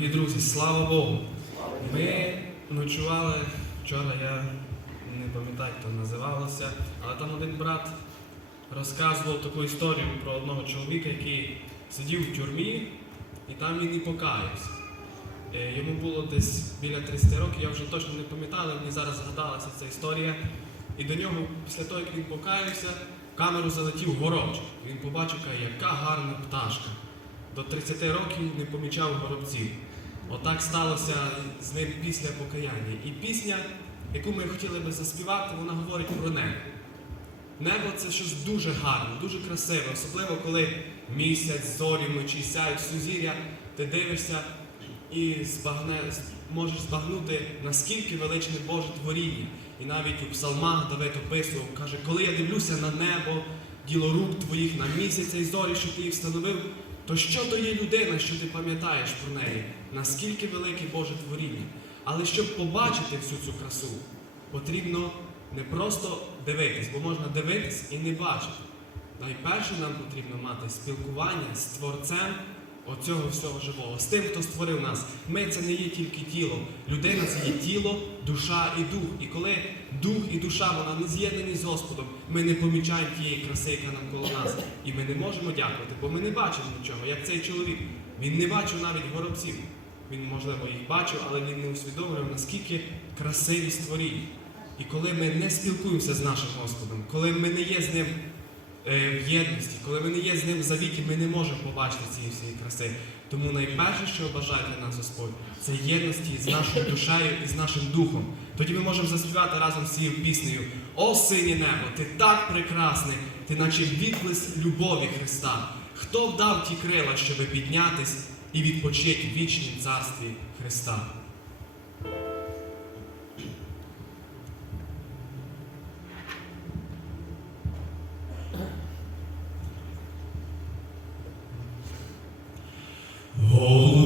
Дорогі друзі, слава Богу! Ми ночували вчора, я не пам'ятаю, хто називалося, але там один брат розказував таку історію про одного чоловіка, який сидів в тюрмі, і там він і покаявся. Е, Йому було десь біля 30 років, я вже точно не пам'ятаю, але мені зараз згадалася ця історія. І до нього, після того, як він покаявся, в камеру залетів горобчик. Він побачив, яка гарна пташка. До 30 років не помічав горобців. Отак сталося з ним після покаяння. І пісня, яку ми хотіли би заспівати, вона говорить про небо. Небо це щось дуже гарне, дуже красиве, особливо коли місяць, зорі вночі сяють сузір'я, ти дивишся і збагне, можеш збагнути, наскільки величне Боже творіння. І навіть у псалмах Давид описував, каже, коли я дивлюся на небо, діло рук твоїх на місяця і зорі, що ти їх встановив, то що то є людина, що ти пам'ятаєш про неї? Наскільки велике Боже творіння? Але щоб побачити всю цю красу, потрібно не просто дивитись, бо можна дивитись і не бачити. Найперше нам потрібно мати спілкування з Творцем оцього всього живого, з тим, хто створив нас. Ми це не є тільки тіло. Людина це є тіло, душа і дух. І коли дух і душа вона не з'єднані з Господом, ми не помічаємо тієї краси, яка навколо нас. І ми не можемо дякувати, бо ми не бачимо нічого, як цей чоловік. Він не бачив навіть горобців. Він, можливо, їх бачив, але він не усвідомлював, наскільки красиві створіння. І коли ми не спілкуємося з нашим Господом, коли ми не є з ним в єдності, коли ми не є з ним в завіті, ми не можемо побачити цієї всієї краси. Тому найперше, що бажає для нас Господь, це єдності з нашою душею і з нашим духом. Тоді ми можемо заспівати разом з цією піснею О синє небо, ти так прекрасний, ти наче відблиск любові Христа. Хто вдав ті крила, щоби піднятись і відпочити в вічнім царстві Христа?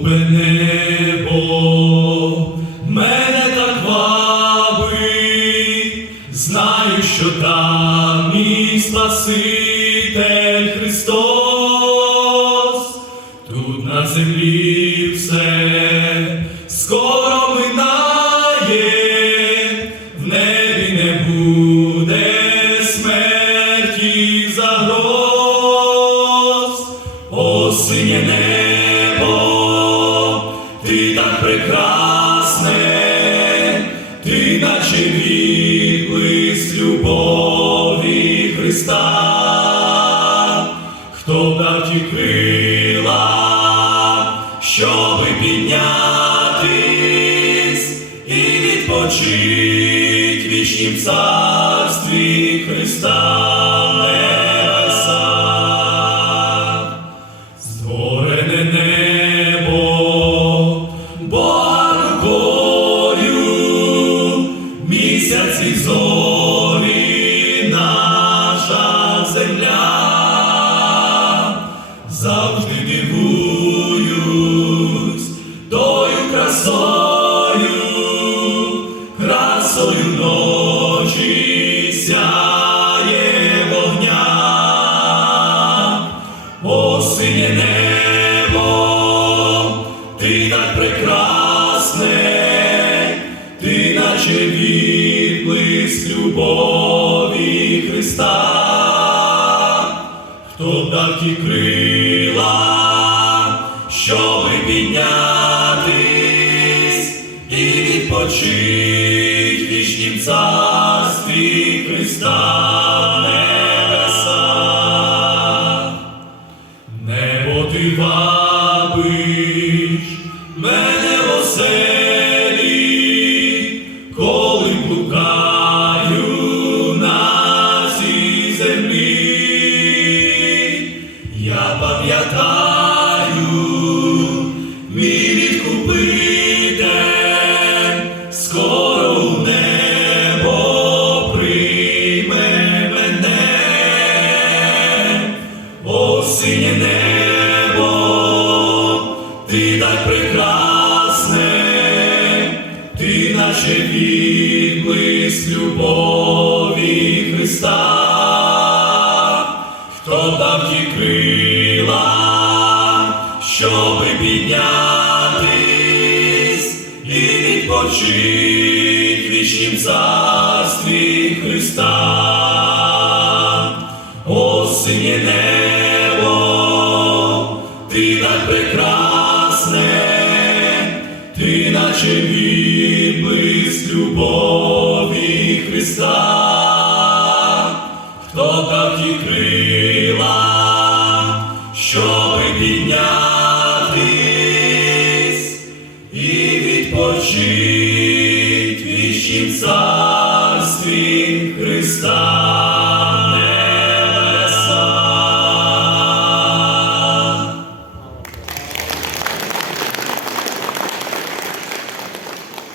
Голубе бо мене так вабить, знаю, що там мій Спаситель Христос, тут на землі хто б дав ті крила, щоби піднятись і відпочить вічнім царстві Христа завжди дивуюсь тою красою, красою ночі сяє вогня. О, синє небо, ти так прекрасне, ти наче відблиск любові Христа, хто дав ті крила, щоби піднятись і відпочить в вічнім царстві Христа небеса. Небо ти вабиш дав ті крила, щоби піднятись відпочить в вічнім царстві Христа. О, синє небо, ти так прекрасне, ти наче відблиск любові Христа, щоби піднятись і відпочить в царстві Христа.